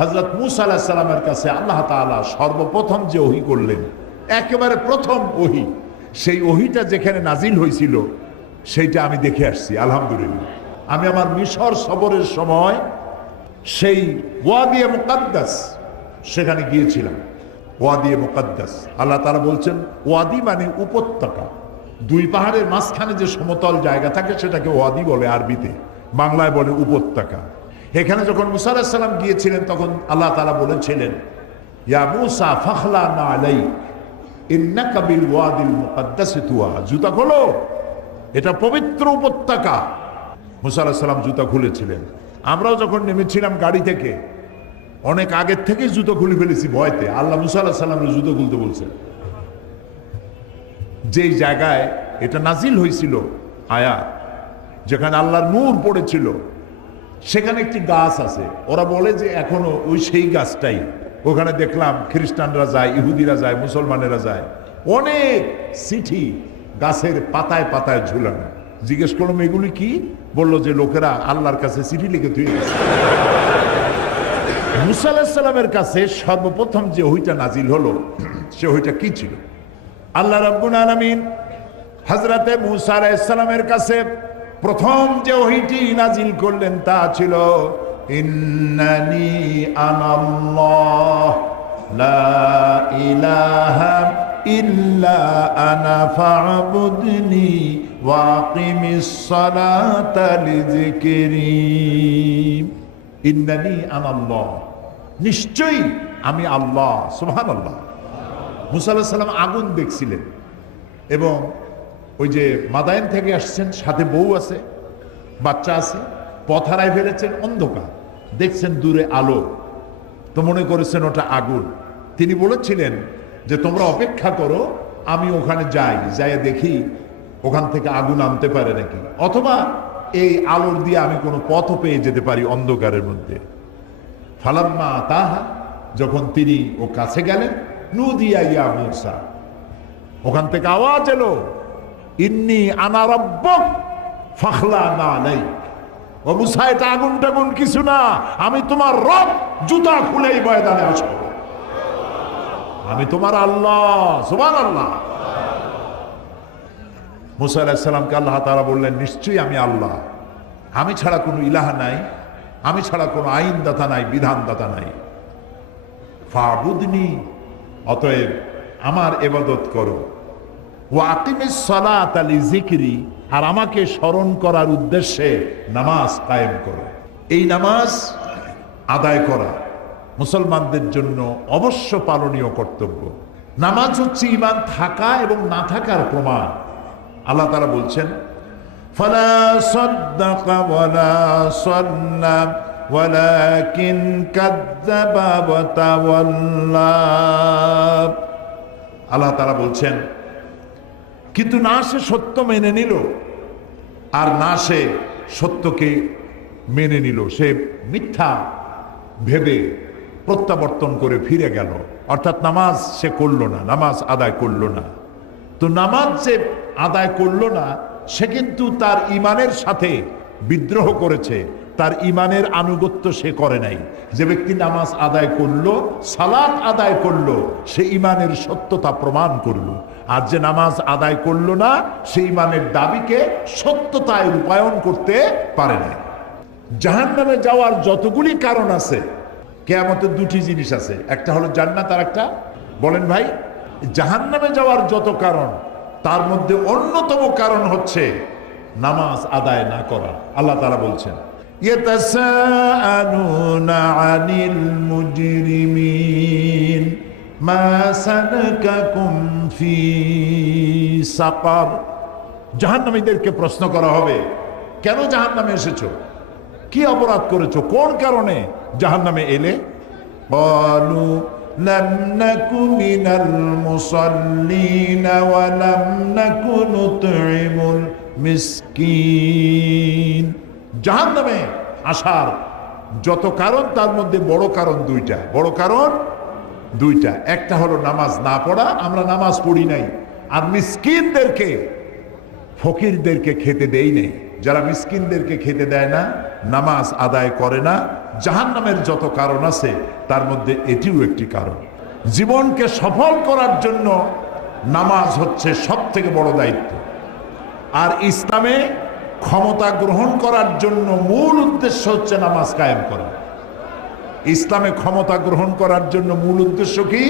হযরত মূসা আলাইহিস সালামের কাছে আল্লাহ তাআলা সর্বপ্রথম যে ওহী করলেন, একেবারে প্রথম ওহী, সেই ওহীটা যেখানে নাজিল হয়েছিল সেইটা আমি দেখে আসছি আলহামদুলিল্লাহ। আমি আমার মিশর সফরের সময় সেই ওয়াদিয়ে মুকাদ্দাস সেখানে গিয়েছিলাম। ওয়াদিয়ে মুকাদ্দাস, আল্লাহ তাআলা বলছেন ওয়াদি মানে উপত্যকা, দুই পাহাড়ের মাঝখানে যে সমতল জায়গা থাকে সেটাকে ওয়াদি বলে আরবিতে, বাংলায় বলে উপত্যকা। এখানে যখন মূসা আলাইহিস সালাম গিয়েছিলেন তখন আল্লাহ তাআলা বলেছিলেন ইয়া মূসা ফাখলানা আলাইক ইন্নাকা বিল ওয়াদিল মুকাদ্দাস তুয়া, জুতা খোলো, এটা পবিত্র উপত্যকা। মূসা আলাইহিস সালাম জুতা খুলেছিলেন। আমরাও যখন নেমেছিলাম গাড়ি থেকে অনেক আগের থেকেই জুতো খুলে ফেলেছি ভয়তে। আল্লাহ মূসা আলাইহিস সালামের জুতো খুলতে বলছেন। যেই জায়গায় এটা নাজিল হয়েছিল আয়াত, যেখানে আল্লাহর নূর পড়েছিল, সেখানে একটি গাছ আছে। ওরা বলে যে এখনো ওই সেই গাছটাই। ওখানে দেখলাম খ্রিস্টানরা যায়, ইহুদিরা যায়, মুসলমানেরা যায়, অনেক চিঠি গাছের পাতায় পাতায় ঝুলানো। জিজ্ঞেস করলাম এগুলি কি? বললো যে লোকেরা আল্লাহর কাছে চিঠি লিখে তুই। মূসা আলাইহিস সালামের কাছে সর্বপ্রথম যে ওহীটা নাজিল হলো সে ওহীটা কি ছিল? আল্লাহ রাব্বুল আলামিন হযরতে মূসা আলাইহিস সালামের কাছে প্রথম যে ওহীটি নাজিল করলেন তা ছিল ইন্নানি আনাল্লাহ লা ইলাহা ইল্লা আনা ফা'বুদনি ওয়া আকিমিস সালাতা লিযিকরি। ইন্নানি আনাল্লাহ, নিশ্চয়ই আমি আল্লাহ। সুবহানাল্লাহ। মূসা আলাইহিস সালাম আগুন দেখছিলেন এবং ওই যে মাদায়েন থেকে আসছেন, সাথে বউ আছে, বাচ্চা আছে, পথ হারায় ফেলেছেন, অন্ধকার, দেখছেন দূরে আলো, তো মনে করেছেন ওটা আগুন। তিনি বলেছিলেন যে তোমরা অপেক্ষা করো, আমি ওখানে যাই, যাই দেখি ওখান থেকে আগুন আনতে পারে নাকি, অথবা এই আলোর দিয়ে আমি কোনো পথও পেয়ে যেতে পারি অন্ধকারের মধ্যে। ফালাম্মা তাহা, যখন তিনি ও কাছে গেলেন, নুদিয়া ইয়া মূসা, ওখান থেকে আওয়াজ এলো ইন্নী আনা রাব্বুক ফাখলানা আলাইক। ও মূসা, এটা আগুন টাগুন কিছু না, আমি তোমার রব, জুতা খুলেই ময়দানে আসো, আমি তোমার আল্লাহ। সুবহানাল্লাহ। মূসা আলাইহিস সালামকে আল্লাহ তাআলা বললেন নিশ্চয়ই আমি আল্লাহ, আমি ছাড়া কোনো ইলাহা নাই, আমি ছাড়া কোনো আইনদাতা নাই, বিধানদাতা নাই। ফা'বুদনি, অতএব আমার ইবাদত করো। ওয়া আকিমিস সালাতা লিযিকরি, আর আমাকে স্মরণ করার উদ্দেশ্যে নামাজ কায়েম করো। এই নামাজ আদায় করা মুসলমানদের জন্য অবশ্য পালনীয় কর্তব্য। নামাজ হচ্ছে ঈমান থাকা এবং না থাকার প্রমাণ। আল্লাহ তাআলা বলছেন ফালা সাদ্দাকা ওয়ালা সাল্লা ওয়ালাকিন কাযযাবা ওয়া তাওয়াল্লা। আল্লাহ তাআলা বলছেন কিন্তু না সে সত্য মেনে নিল, আর না সে সত্যকে মেনে নিল, সে মিথ্যা ভেবে প্রত্যাবর্তন করে ফিরে গেল, অর্থাৎ নামাজ সে করলো না, নামাজ আদায় করলো না। তো নামাজ যে আদায় করলো না, সে কিন্তু তার ঈমানের সাথে বিদ্রোহ করেছে, তার ঈমানের আনুগত্য সে করে নাই। যে ব্যক্তি নামাজ আদায় করলো, সালাত আদায় করলো, সে ঈমানের সত্যতা প্রমাণ করলো। আর যে নামাজ আদায় করলো না, সে ঈমানের দাবিকে সত্যতায় রূপায়ণ করতে পারে না। জাহান্নামে যাওয়ার যতগুলি কারণ আছে, কিয়ামতের দুটি জিনিস আছে, একটা হলো জান্নাত, আর একটা বলেন ভাই, জাহান্নামে যাওয়ার যত কারণ, তার মধ্যে অন্যতম কারণ হচ্ছে নামাজ আদায় না করা। আল্লাহ তাআলা বলছেন ইয়াতাসাআলুনা আনিল মুজরিমিন মা সালাকাকুম ফি সাকার। জাহান্নামীদেরকে প্রশ্ন করা হবে, কেন জাহান্নামে এসেছো, কি অপরাধ করেছো, কোন কারণে জাহান্নামে এলে? ক্বালু লাম নাকু মিনাল মুসাল্লিন ওয়া লাম নাকু নুতঈমুল মিসকিন। জাহান্নামে আসার যত কারণ, তার মধ্যে বড় কারণ দুইটা, বড় কারণ দুইটা। একটা হলো নামাজ না পড়া, আমরা নামাজ পড়ি নাই, আর মিসকিনদেরকে, ফকিরদেরকে খেতে দেই নেই। যারা মিসকিনদেরকে খেতে দেয় না, নামাজ আদায় করে না, জাহান্নামের যত কারণ আছে তার মধ্যে এটিও একটি কারণ। জীবনকে সফল করার জন্য নামাজ হচ্ছে সব থেকে বড় দায়িত্ব। আর ইসলামে ক্ষমতা গ্রহণ করার জন্য মূল উদ্দেশ্য হচ্ছে নামাজ কায়েম করা। ইসলামে ক্ষমতা গ্রহণ করার জন্য মূল উদ্দেশ্য কি?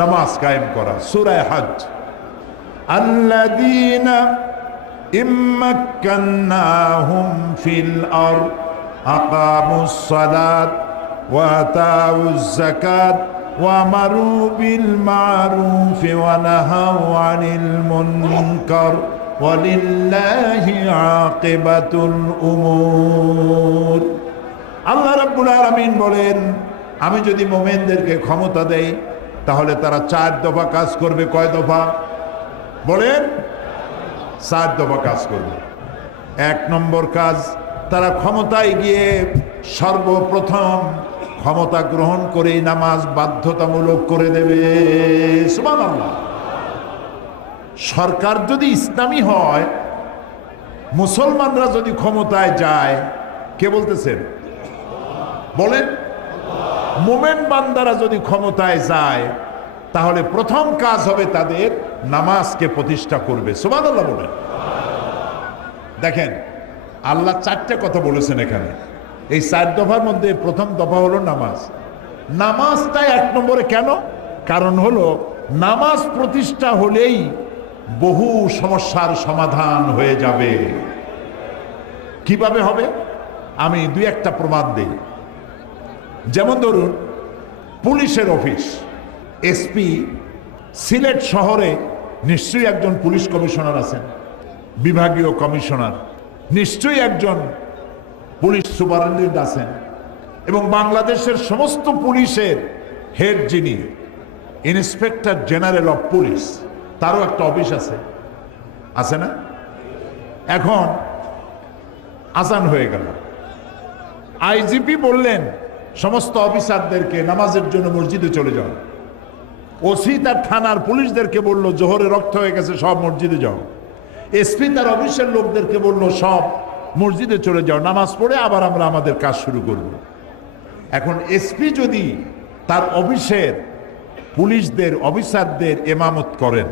নামাজ কায়েম করা। সূরা হজ, আল্লাযীনা ইম্মাক্কান্নাহুম ফিল আরদ আকামুস সালাত ওয়া আতাউজ যাকাত ওয়া আমারু বিল মা'রুফ ওয়া নাহাউ আনিল মুনকার ওয়ালিল্লাহি আকিবাতুল উমুর। আল্লাহ রাব্বুল আলামিন বলেন, আমি যদি মুমিনদেরকে ক্ষমতা দেই তাহলে তারা 4 দফা কাজ করবে। কয় দফা বলেন? 4 দফা কাজ করবে। 1 নম্বর কাজ, তারা ক্ষমতায় গিয়ে সর্বপ্রথম ক্ষমতা গ্রহণ করে নামাজ বাধ্যতামূলক করে দেবে। সুবহানাল্লাহ। সরকার যদি ইসলামী হয়, মুসলমানরা যদি ক্ষমতায় যায়, কে বলতেছেন বলেন? মোমেন বান্দারা যদি ক্ষমতায় যায় তাহলে প্রথম কাজ হবে তাদের নামাজকে প্রতিষ্ঠা করবে। সুবহানাল্লাহ বলেন। দেখেন, আল্লাহ 4টে কথা বলেছেন এখানে। এই 4 দফার মধ্যে প্রথম দফা হলো নামাজ। নামাজটা 1 নম্বরে কেন? কারণ হলো নামাজ প্রতিষ্ঠা হলেই বহু সমস্যার সমাধান হয়ে যাবে। কিভাবে হবে? আমি 2-1টা প্রমাণ দিই। যেমন ধরুন, পুলিশের অফিস, এসপি, সিলেট শহরে নিশ্চয়ই একজন পুলিশ কমিশনার আছেন, বিভাগীয় কমিশনার, নিশ্চয়ই একজন পুলিশ সুপারিনটেন্ডেন্ট আছেন, এবং বাংলাদেশের সমস্ত পুলিশের হেড যিনি ইন্সপেক্টর জেনারেল অফ পুলিশ, তারও একটা অফিস আছে, আছে না? এখন আজান হয়ে গেল, আইজিপি বললেন সমস্ত অফিসারদেরকে নামাজের জন্য মসজিদে চলে যাও। ওসি তার থানার পুলিশদেরকে বলল জোহরে রক্ত হয়ে গেছে, সব মসজিদে যাও। এসপি তার অফিসের লোকদেরকে বলল সব মসজিদে চলে যাও, নামাজ পড়ে আবার আমরা আমাদের কাজ শুরু করব। এখন এসপি যদি তার অফিসের পুলিশদের, অফিসারদের ইমামত করেন,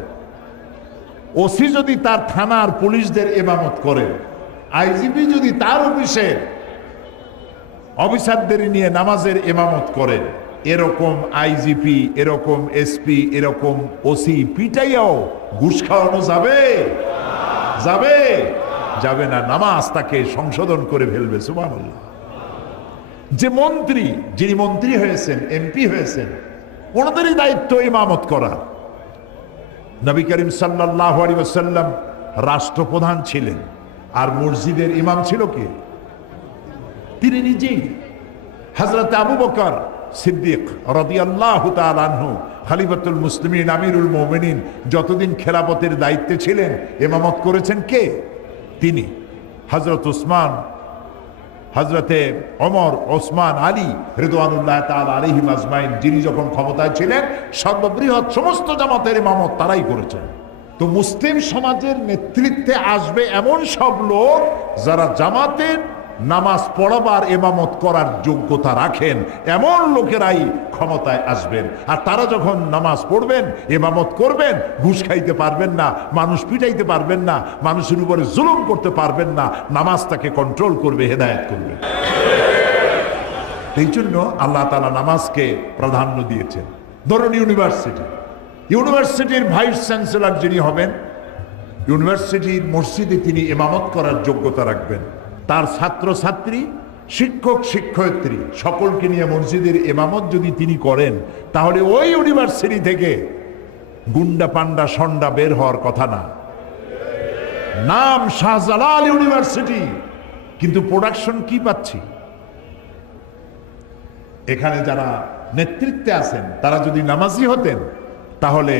ওসি যদি তার থানার পুলিশদের ইমামত করেন, আইজিপি যদি তার অফিসের অফিসারদের নিয়ে নামাজের ইমামত করেন, এরকম আইজিপি, এরকম এসপি, এরকম ওসি পিটাইয়াও ঘুষ খাওয়ানো যাবে? যাবে? যাবে না। নামাজ তাকে সংশোধন করে ফেলবে। সুবহানাল্লাহ। যে মন্ত্রী, যিনি মন্ত্রী হয়েছেন, এমপি হয়েছেন, ওনাদেরই দায়িত্ব ইমামত করা। নবী করিম সাল্লাল্লাহু আলাইহি ওয়াসাল্লাম রাষ্ট্রপ্রধান ছিলেন, আর মসজিদের ইমাম ছিল কে? তিনি নিজেই। হযরত আবু বকর সিদ্দিক রাদিয়াল্লাহু তাআলা আনহু, খলিফাতুল মুসলিমিন, আমিরুল মুমিনিন, যতদিন খেলাফতের দায়িত্বে ছিলেন ইমামত করেছেন কে? তিনি। হযরত উসমান, হযরতে ওমর, ওসমান, আলী রিদওয়ানুল্লাহ তাআলা আলাইহিম আজমাইন, যিনি যখন ক্ষমতায় ছিলেন সর্ববৃহৎ সমস্ত জামাতের ইমামত তারাই করেছেন। তো মুসলিম সমাজের নেতৃত্বে আসবে এমন সব লোক যারা জামাতের নামাজ পড়াবার ইমামত করার যোগ্যতা রাখেন, এমন লোকেরাই ক্ষমতায় আসবেন। আর তারা যখন নামাজ পড়বেন, ইমামত করবেন, ঘুষ খাইতে পারবেন না, মানুষ পিটাইতে পারবেন না, মানুষের উপরে জুলুম করতে পারবেন না, নামাজটাকে কন্ট্রোল করবে, হেদায়েত করবে। এই জন্য আল্লাহ তাআলা নামাজকে প্রাধান্য দিয়েছেন। ধরুন ইউনিভার্সিটির ভাইস চ্যান্সেলর যিনি হবেন, ইউনিভার্সিটির মসজিদে তিনি ইমামত করার যোগ্যতা রাখবেন। তার ছাত্র ছাত্রী, শিক্ষক শিক্ষয়িত্রী সকলকে নিয়ে মসজিদের ইমামত যদি তিনি করেন, তাহলে ওই ইউনিভার্সিটি থেকে গুন্ডা পান্ডা সন্ডা বের হওয়ার কথা না। নাম শাহজালাল ইউনিভার্সিটি, কিন্তু প্রোডাকশন কি পাচ্ছি? এখানে যারা নেতৃত্বে আছেন তারা যদি নামাজি হতেন, তাহলে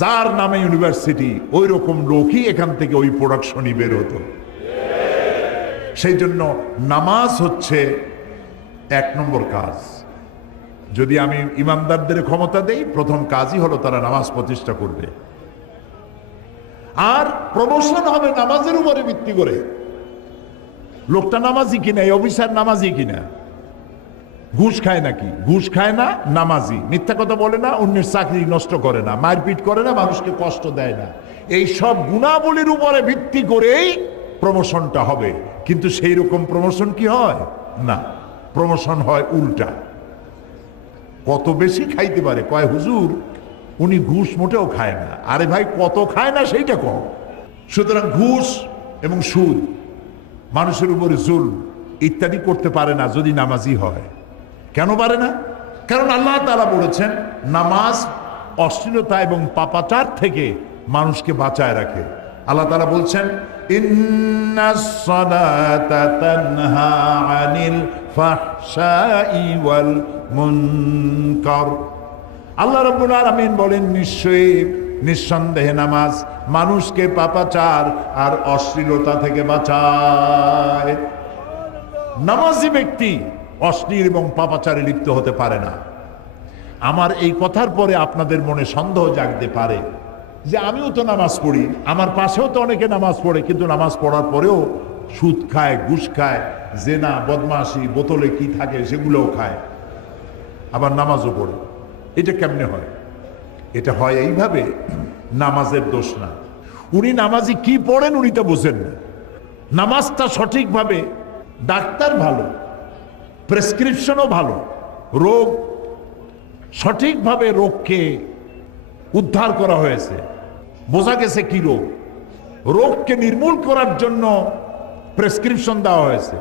যার নামে ইউনিভার্সিটি ওই রকম লোকই এখান থেকে ওই প্রোডাকশনই বের হতো। সেই জন্য নামাজ হচ্ছে 1 নম্বর কাজ। যদি আমি ইমামদারদের ক্ষমতা দেই, প্রথম কাজই হলো তারা নামাজ প্রতিষ্ঠা করবে। আর প্রমোশন হবে নামাজের উপরে ভিত্তি করে। লোকটা নামাজি কিনা, এই অফিসার নামাজি কিনা, ঘুষ খায় নাকি, ঘুষ খায় না, নামাজি, মিথ্যা কথা বলে না, অন্যের চাকরি নষ্ট করে না, মারপিট করে না, মানুষকে কষ্ট দেয় না, এই সব গুণাবলীর উপরে ভিত্তি করেই প্রমোশনটা হবে। কিন্তু সেই রকম প্রমোশন কি হয় না, প্রমোশন হয় উল্টা। কত বেশি খাইতে পারে, কয় হুজুর উনি ঘুষ মোটেও খায় না। আরে ভাই, কত খায় না সেইটা কম। সুতরাং ঘুষ এবং সুদ, মানুষের উপরে জুলম ইত্যাদি করতে পারে না যদি নামাজি হয়। কেন পারে না? কারণ আল্লাহ তাআলা বলেছেন নামাজ অশ্লীলতা এবং পাপাচার থেকে মানুষকে বাঁচায় রাখে। আল্লাহ তাআলা বলছেন ইন্নাস সালাতা তানহা আনিল ফাহশাই ওয়াল মুনকার। আল্লাহ রাব্বুল আলামিন বলেন নিশ্চয়ই, নিঃসন্দেহে নামাজ মানুষকে পাপাচার আর অশ্লীলতা থেকে বাঁচায়। নামাজি ব্যক্তি অশ্লীল এবং পাপাচারে লিপ্ত হতে পারে না। আমার এই কথার পরে আপনাদের মনে সন্দেহ জাগতে পারে যে আমিও তো নামাজ পড়ি, আমার পাশেও তো অনেকে নামাজ পড়ে, কিন্তু নামাজ পড়ার পরেও সুদ খায়, ঘুষ খায়, জেনা, বদমাশি, বোতলে কি থাকে সেগুলোও খায়, আবার নামাজও পড়ে। এটা কেমনে হয়? এটা হয় এইভাবে, নামাজের দোষ না। উনি নামাজি কি পড়েন উনি তো বুঝেন না। নামাজটা সঠিকভাবে, ডাক্তার ভালো, প্রেসক্রিপশনও ভালো, রোগ সঠিকভাবে রোগকে উদ্ধার করা হয়েছে, বোঝা গেছে কি রোগ, রোগকে নির্মূল করার জন্য প্রেসক্রিপশন দেওয়া হয়েছে।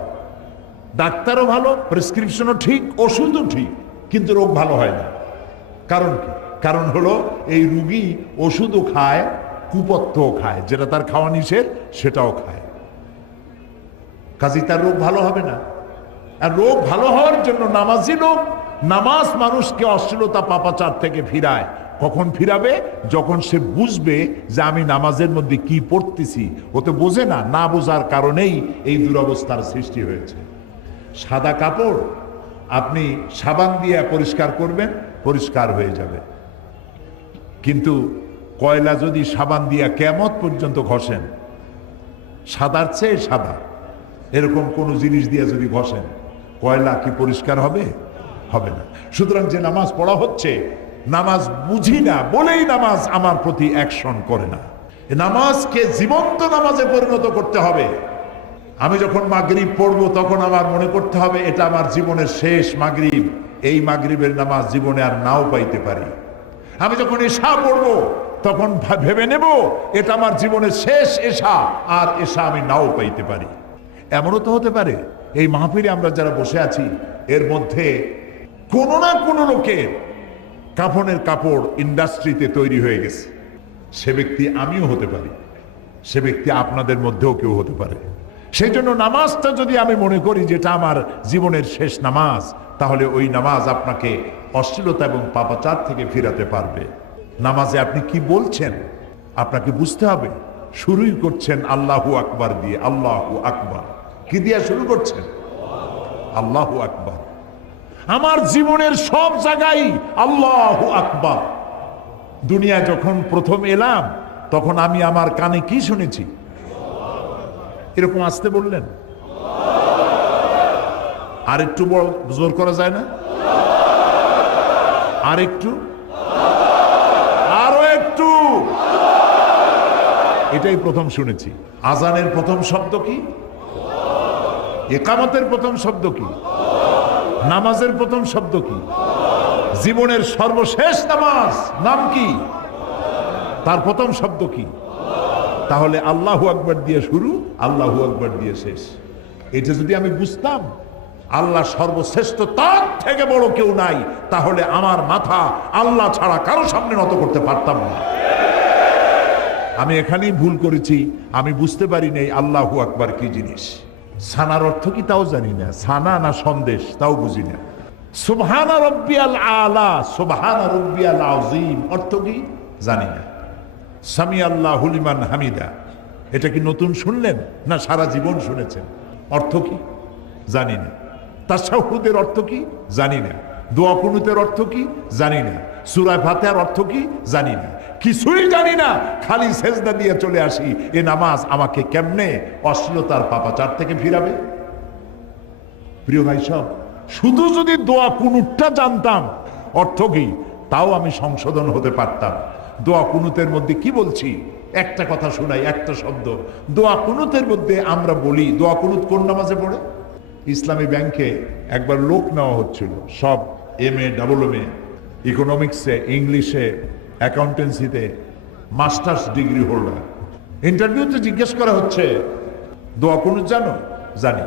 ডাক্তারও ভালো, প্রেসক্রিপশনও ঠিক, ওষুধও ঠিক, কিন্তু রোগ ভালো হয় না। কারণ কি? কারণ হলো এই রুগী ওষুধও খায়, কুপথ্যও খায়, যেটা তার খাওয়া নিষেধ সেটাও খায়, কাজেই তার রোগ ভালো হবে না। আর রোগ ভালো হওয়ার জন্য নামাজি লোক, নামাজ মানুষকে অশ্লীলতা পাপাচার থেকে ফিরায়। কখন ফিরাবে? যখন সে বুঝবে যে আমি নামাজের মধ্যে কি পড়তেছি। ও তো বোঝে না, না বোঝার কারণেই এই দুরবস্থার সৃষ্টি হয়েছে। সাদা কাপড় আপনি সাবান দিয়ে পরিষ্কার করবেন, পরিষ্কার হয়ে যাবে, কিন্তু কয়লা যদি সাবান দিয়া কিয়ামত পর্যন্ত ঘষেন, সাদার চেয়ে সাদা এরকম কোন জিনিস দিয়ে যদি ঘষেন, কয়লা কি পরিষ্কার হবে? হবে না। সুতরাং যে নামাজ পড়া হচ্ছে, নামাজ বুঝি না বলেই নামাজ আমার প্রতি অ্যাকশন করে না। নামাজকে জীবন্ত নামাজে পরিণত করতে হবে। আমি যখন মাগরিব পড়বো তখন আমার মনে করতে হবে এটা আমার জীবনের শেষ মাগরিব, এই মাগরিবের নামাজ জীবনে আর নাও পাইতে পারি। আমি যখন এশা পড়বো তখন ভেবে নেব এটা আমার জীবনের শেষ এশা, আর এশা আমি নাও পাইতে পারি। এমনও তো হতে পারে এই মাহফিলে আমরা যারা বসে আছি এর মধ্যে কোনো না কোনো লোকের কাফনের কাপড় ইন্ডাস্ট্রিতে তৈরি হয়ে গেছে। সে ব্যক্তি আমিও হতে পারি, সে ব্যক্তি আপনাদের মধ্যেও কেউ হতে পারে। সেই জন্য নামাজটা যদি আমি মনে করি যেটা আমার জীবনের শেষ নামাজ, তাহলে ওই নামাজ আপনাকে অশ্লীলতা এবং পাপাচার থেকে ফিরাতে পারবে। নামাজে আপনি কি বলছেন আপনাকে বুঝতে হবে। শুরুই করছেন আল্লাহু আকবার দিয়ে, আল্লাহু আকবার কি দিয়ে শুরু করছেন? আল্লাহু আকবার। আমার জীবনের সব জায়গায় আল্লাহু আকবার। দুনিয়ায় যখন প্রথম এলাম তখন আমি আমার কানে কি শুনেছি? এরকম আসতে বললেন, আর একটু বড় জোর করা যায় না? আর একটু, আরো একটু। এটাই প্রথম শুনেছি। আজানের প্রথম শব্দ কি? ইকামতের প্রথম শব্দ কি? নামাজের প্রথম শব্দ কি? জীবনের সর্বশেষ নামাজ নাম কি? তার প্রথম শব্দ কি? তাহলে আল্লাহু আকবার দিয়ে শুরু, আল্লাহু আকবার দিয়ে শেষ। এটা যদি আমি বুঝতাম আল্লাহ সর্বশ্রেষ্ঠ, তার থেকে বড় কেউ নাই, তাহলে আমার মাথা আল্লাহ ছাড়া কারো সামনে নত করতে পারতাম না। আমি এখানেই ভুল করেছি, আমি বুঝতে পারি নাই আল্লাহু আকবার কি জিনিস। সানার অর্থ কি তাও জানি না, সানা না সন্দেশ তাও বুঝি না। সুবহানা রাব্বিয়াল আলা, সুবহানা রাব্বিয়াল আযীম অর্থ কি জানি না। সামি আল্লাহু লিমান হামিদা, এটা কি নতুন শুনলেন না সারা জীবন শুনেছেন? অর্থ কি জানি না। তাশাহুদের অর্থ কি জানি না। দোয়া কুনুতের অর্থ কি জানি না, সূরা ফাতিহার অর্থ কি জানি না, কিছুই জানি না, খালি সেজদা দিয়ে চলে আসি। এ নামাজ আমাকে কেমনে অশ্লীলতার পাপাচার থেকে ফিরাবে? প্রিয় ভাই সব, শুধু যদি দোয়া কুনুতটা জানতাম অর্থ কি, তাও আমি সংশোধন হতে পারতাম। দোয়া কুনুতের মধ্যে কি বলছি, একটা কথা শোনাই, একটা শব্দ। দোয়া কুনুতের মধ্যে আমরা বলি, দোয়া কুনুত কোন নামাজে পড়ে? ইসলামী ব্যাংকে একবার লোক নেওয়া হচ্ছিল, সব MA, AA, ইকোনমিক্সে, ইংলিশে, অ্যাকাউন্টেন্সিতে মাস্টার্স ডিগ্রি হোল্ডার। ইন্টারভিউতে জিজ্ঞেস করা হচ্ছে, দোয়া কুনুত জানো? জানি।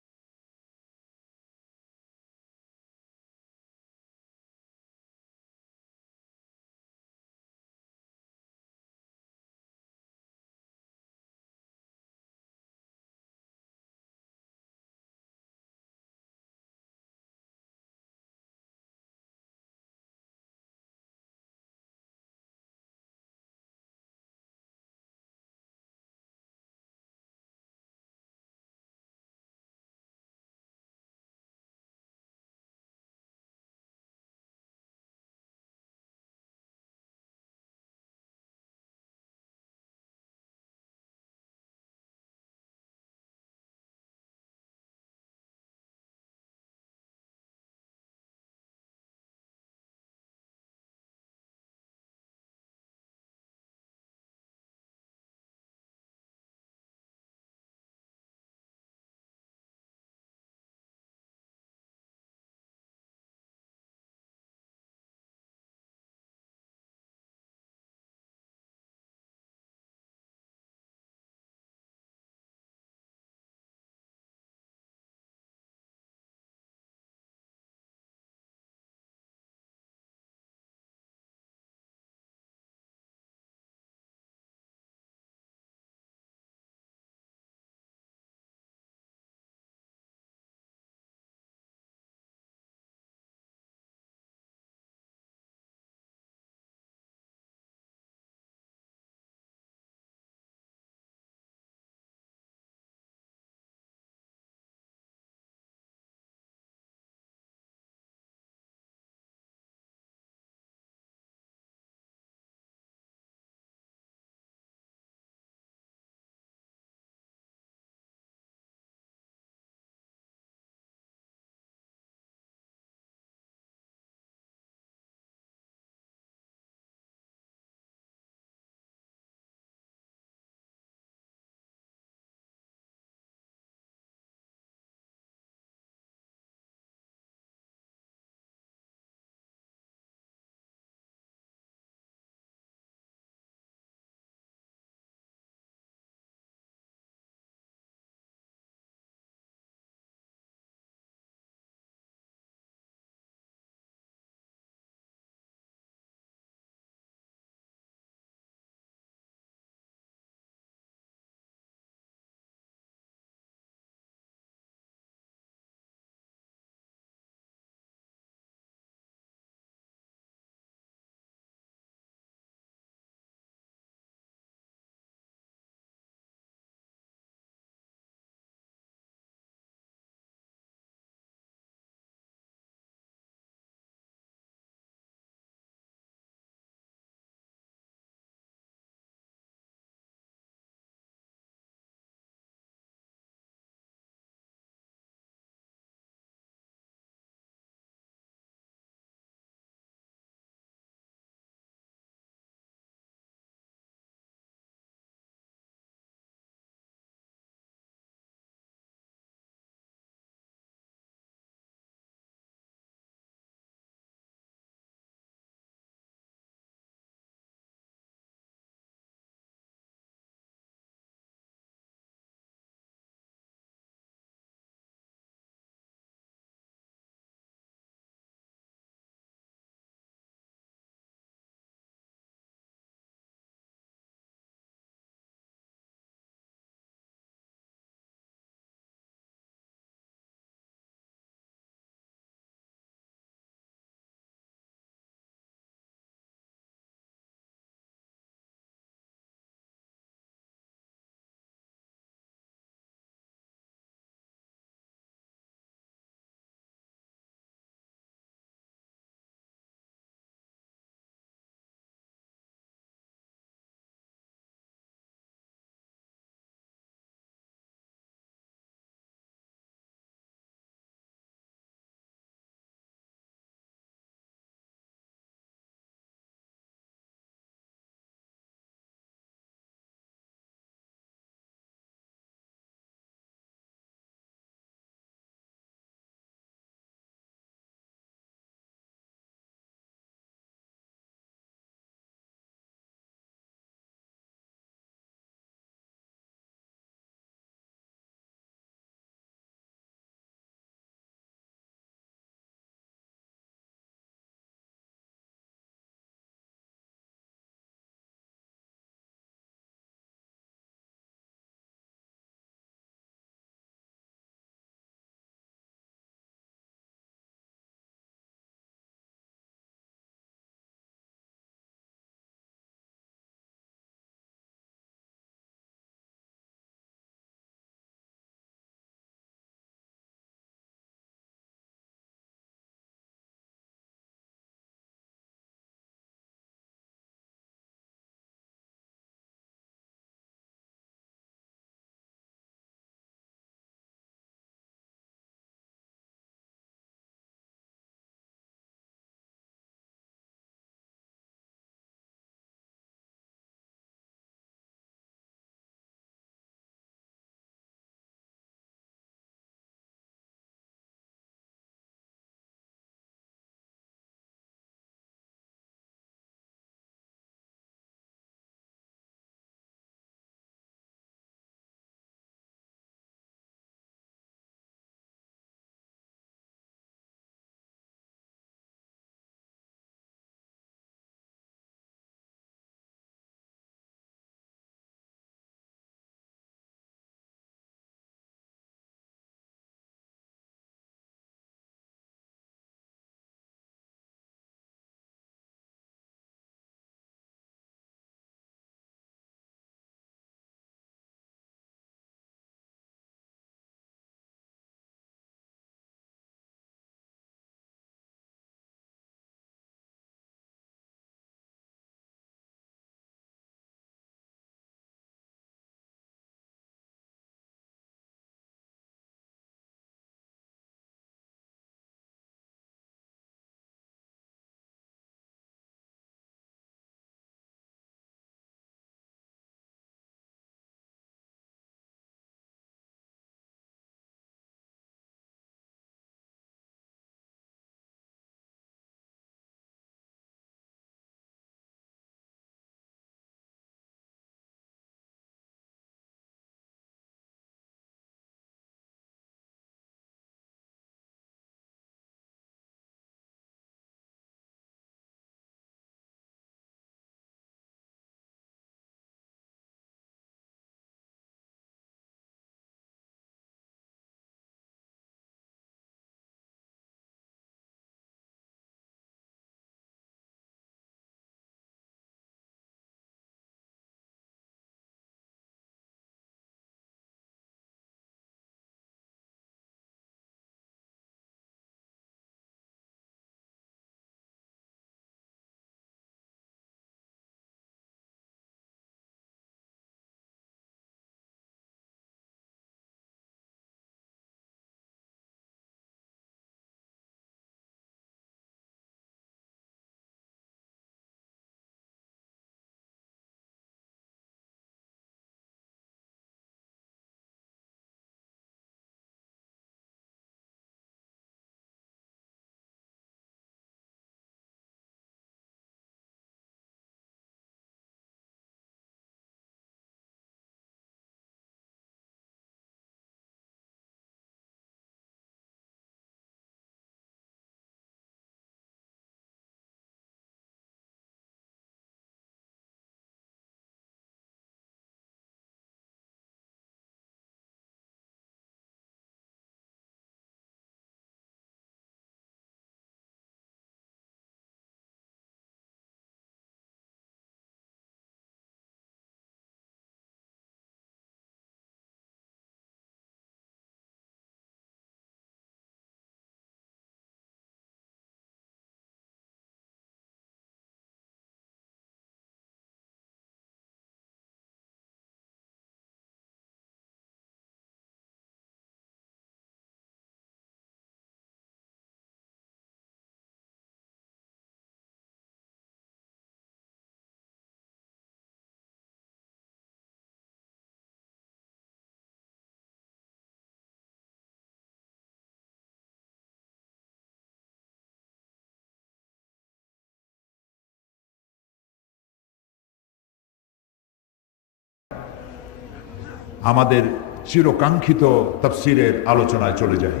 আমাদের চিরকাঙ্ক্ষিত তাফসীরের আলোচনায় চলে যাই।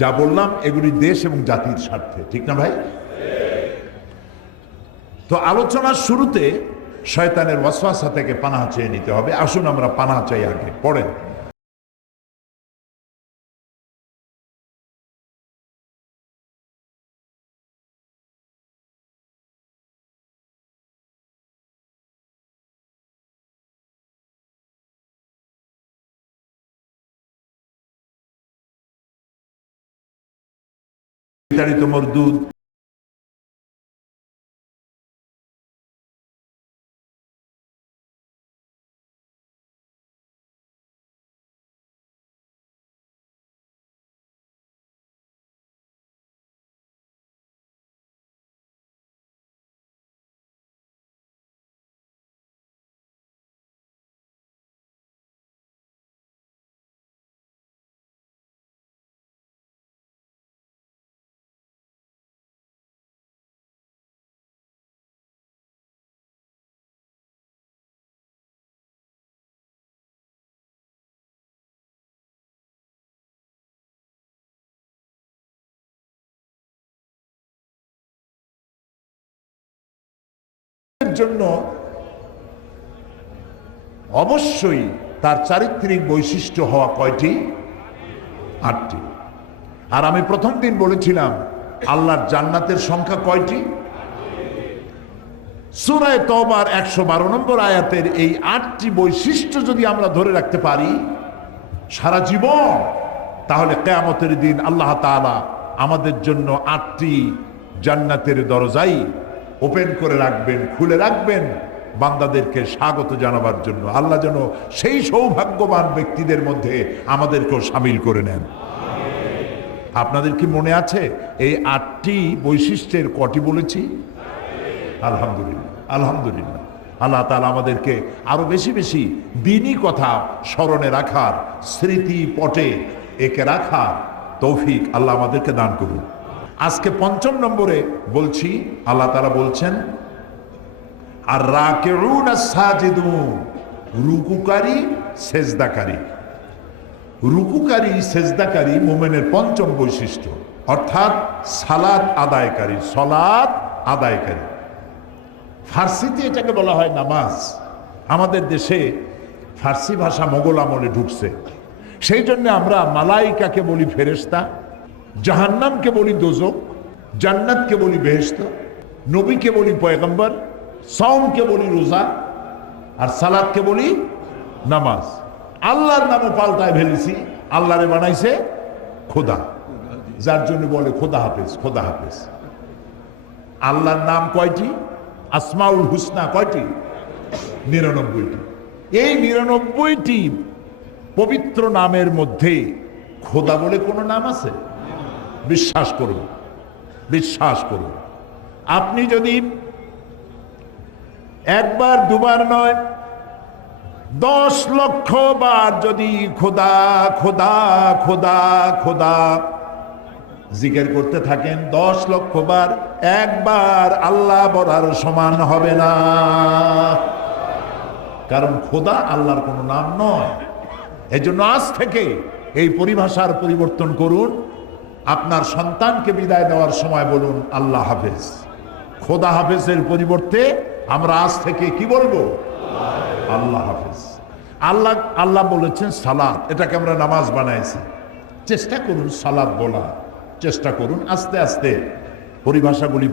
যা বললাম এগুলি দেশ এবং জাতির স্বার্থে, ঠিক না ভাই? তো আলোচনার শুরুতে শয়তানের ওয়াসওয়াসা থেকে পানাহ চেয়ে নিতে হবে। আসুন আমরা পানাহ চাই। আগে পড়েন। বিতাড়িত মরদুদ, জন্য অবশ্যই তার চারিত্রিক বৈশিষ্ট্য হওয়া কয়টি? 8টি। আর আমি প্রথম দিন বলেছিলাম আল্লাহর জান্নাতের সংখ্যা কয়টি? সূরা তওবার 112 নম্বর আয়াতের এই 8টি বৈশিষ্ট্য যদি আমরা ধরে রাখতে পারি সারা জীবন, তাহলে কিয়ামতের দিন আল্লাহ তাআলা আমাদের জন্য 8টি জান্নাতের দরজাই ওপেন করে রাখবেন, খুলে রাখবেন বান্দাদেরকে স্বাগত জানাবার জন্য। আল্লাহ যেন সেই সৌভাগ্যবান ব্যক্তিদের মধ্যে আমাদেরকেও শামিল করে নেন। আপনাদের কি মনে আছে এই 8টি বৈশিষ্ট্যের কটি বলেছি? আলহামদুলিল্লাহ, আলহামদুলিল্লাহ। আল্লাহ তাআলা আমাদেরকে আরো বেশি বেশি দ্বীনি কথা স্মরণে রাখার, স্মৃতি পটে একে রাখার তৌফিক আল্লাহ আমাদেরকে দান করুন। আজকে 5ম নম্বরে বলছি, আল্লাহ তাআলা বলছেন আর রাকিউন আস-সাজিদুন, রুকুকারী সেজদাকারী। রুকুকারী সেজদাকারী মুমিনের 5ম বৈশিষ্ট্য, অর্থাৎ সালাত আদায়কারী, সালাত আদায়কারী। ফার্সিতে এটাকে বলা হয় নামাজ। আমাদের দেশে ফার্সি ভাষা মোগল আমলে ঢুকছে, সেই জন্য আমরা মালাইকাকে বলি ফেরেশতা, জাহান্নামকে বলি দোজক, জান্নাতকে বলি বেহেশত, নবীকে বলি পয়গম্বর, সাওমকে বলি রোজা, আর সালাতকে বলি নামাজ। আল্লাহর নামও পাল্টায় ফেলেছি, আল্লাহরে বানাইছে খোদা, যার জন্য বলে খোদা হাফেজ, খোদা হাফেজ। আল্লাহর নাম কয়টি? আসমাউল হুসনা কয়টি? 99টি। এই 99টি পবিত্র নামের মধ্যে খোদা বলে কোনো নাম আছে? বিশ্বাস করুন, বিশ্বাস করুন। আপনি যদি একবার দুবার নয় 10 লক্ষ বার যদি খোদা খোদা খোদা খোদা জিকির করতে থাকেন 10 লক্ষ বার, একবার আল্লাহ বলার সমান হবে না। কারণ খোদা আল্লাহর কোনো নাম নয়। এজন্য আজ থেকে এই পরিভাষার পরিবর্তন করুন। আপনার সন্তানকে বিদায় দেওয়ার সময় বলুন আল্লাহ হাফেজ। খোদা হাফেজের পরিবর্তে আমরা আজ থেকে কি বলবো? আল্লাহ হাফেজ। আল্লাহ আল্লাহ বলেছেন সালাত, এটাকে আমরা নামাজ বানাইছি। চেষ্টা করুন সালাত বলা, চেষ্টা করুন। আস্তে আস্তে পরিভাষাগুলি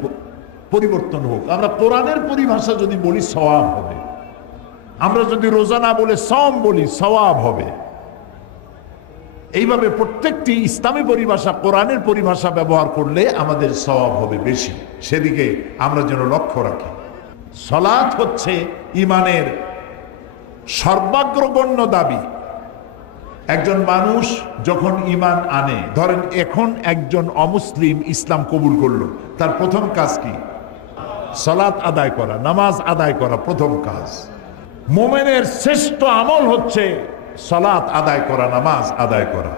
পরিবর্তন হোক। আমরা কোরআনের পরিভাষা যদি বলি সওয়াব হবে, আমরা যদি রোজা না বলে সাওম বলি সওয়াব হবে। এইভাবে প্রত্যেকটি ইসলামী পরিভাষা কোরআনের পরিভাষা ব্যবহার করলে আমাদের সওয়াব হবে বেশি। সেদিকে আমরা যেন লক্ষ্য রাখি। সালাত হচ্ছে ঈমানের সর্বাগ্রগণ্য দাবি। একজন মানুষ যখন ঈমান আনে, ধরেন এখন একজন অমুসলিম ইসলাম কবুল করলো, তার প্রথম কাজ কি? সালাত আদায় করা, নামাজ আদায় করা প্রথম কাজ। মুমিনের শ্রেষ্ঠ আমল হচ্ছে সালাত আদায় করা, নামাজ আদায় করা।